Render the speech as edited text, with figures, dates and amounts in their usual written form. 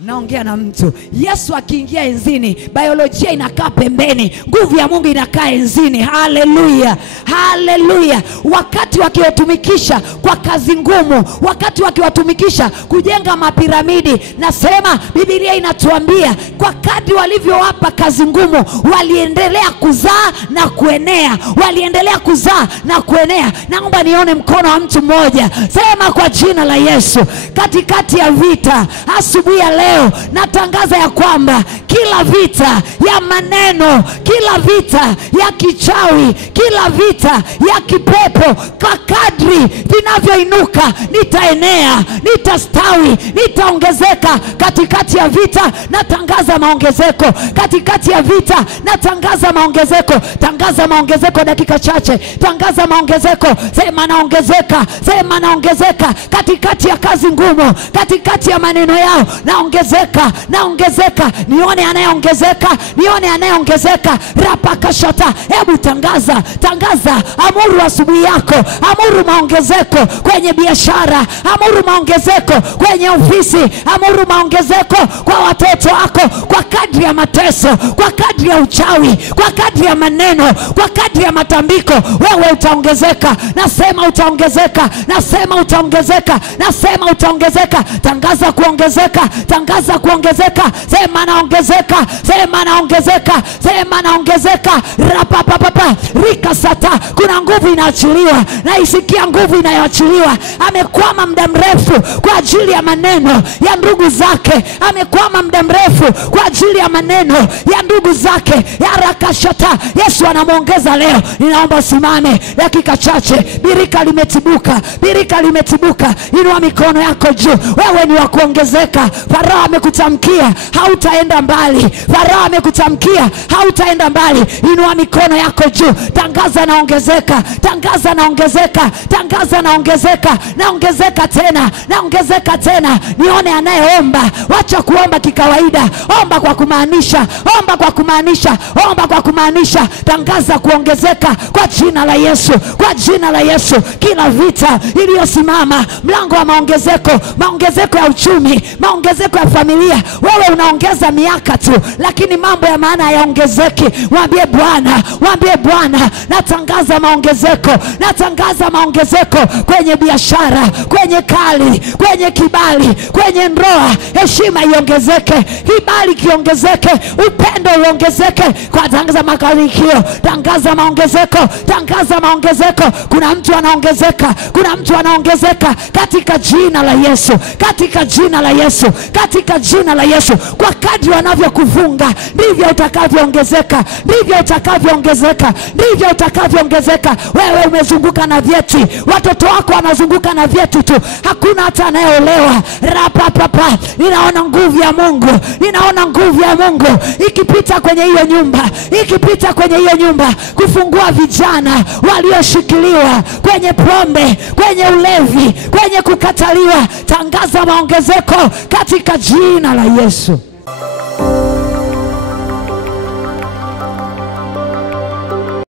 Naongea na mtu. Yesu akiingia enzini, biolojia inakaa pembeni, nguvu ya Mungu inakaa enzini. Haleluya, haleluya. Wakati wakiwatumikisha kwa kazi ngumu, wakati wakiwatumikisha kujenga mapiramidi, nasema Biblia inatuambia kwa kadri walivyowapa kazi ngumu, waliendelea kuzaa na kuenea, waliendelea kuzaa na kuenea. Naomba nione mkono wa mtu mmoja. Sema kwa jina la Yesu, katikati ya vita asubuhi ya leo natangaza ya kwamba kila vita ya maneno, kila vita ya kichawi, kila vita ya kipepo, kwa kadri vinavyoinuka nitaenea, nitastawi, nitaongezeka. Katikati ya vita natangaza maongezeko, katikati ya vita natangaza maongezeko. Tangaza maongezeko dakika chache, tangaza maongezeko. Sema naongezeka, sema naongezeka. Katikati ya kazi ngumu, katikati ya maneno yao naongezeka, naongezeka. Nione anayeongezeka, nione anayeongezeka. Rapakashata. Hebu tangaza, tangaza. Amuru asubuhi yako, amuru maongezeko kwenye biashara, amuru maongezeko kwenye ofisi, amuru maongezeko kwa watoto wako. Kwa kadri ya mateso, kwa kadri ya uchawi, kwa kadri ya maneno, kwa kadri ya matambiko, wewe utaongezeka. Nasema utaongezeka, nasema utaongezeka, nasema utaongezeka. Tangaza kuongezeka, tangaza kuongezeka. Sema naongezeka, sema naongezeka, sema naongezeka. Rapapapapa, rikasata. Kuna nguvu inaachiliwa, naisikia nguvu inayoachiliwa. Amekwama muda mrefu kwa ajili ya maneno ya ndugu zake, amekwama muda mrefu kwa ajili ya maneno ya ndugu zake. Yarakashata. Yesu anamuongeza leo. Ninaomba simame dakika chache. Birika limetibuka, birika limetibuka. Inua mikono yako juu. Wewe ni wa kuongezeka. Farao amekutamkia hautaenda mbali, Farao amekutamkia hautaenda mbali. Inua mikono yako juu. Tangaza naongezeka, tangaza naongezeka, tangaza naongezeka, naongezeka tena, naongezeka tena. Nione anayeomba. Wacha kuomba kikawaida, omba kwa kumaanisha, omba kwa kumaanisha, omba kwa kumaanisha. Tangaza kuongezeka kwa jina la Yesu, kwa jina la Yesu. Kila vita iliyosimama, mlango wa maongezeko, maongezeko ya uchumi, maongezeko ya familia. Wewe unaongeza miaka tu, lakini mambo ya maana hayaongezeki. Mwambie Bwana, mwambie Bwana, natangaza maongezeko, natangaza maongezeko kwenye biashara, kwenye kali, kwenye kibali, kwenye ndoa. Heshima iongezeke, kibali kiongezeke, upendo uongezeke. Kwa tangaza mafanikio, tangaza maongezeko, tangaza maongezeko. Kuna mtu anaongezeka, kuna mtu anaongezeka katika jina la Yesu, katika jina la Yesu, katika jina la Yesu. Kwa kadri wanavyokufunga ndivyo utakavyoongezeka, ndivyo utakavyoongezeka, ndivyo utakavyoongezeka. Wewe umezunguka na vyeti, watoto wako wanazunguka na vyeti tu, hakuna hata anayeolewa. Rapapapa. Ninaona nguvu ya Mungu, ninaona nguvu ya Mungu ikipita kwenye hiyo nyumba, ikipita kwenye hiyo nyumba, kufungua vijana walioshikiliwa kwenye pombe, kwenye ulevi, kwenye kukataliwa. Tangaza maongezeko katika jina la Yesu.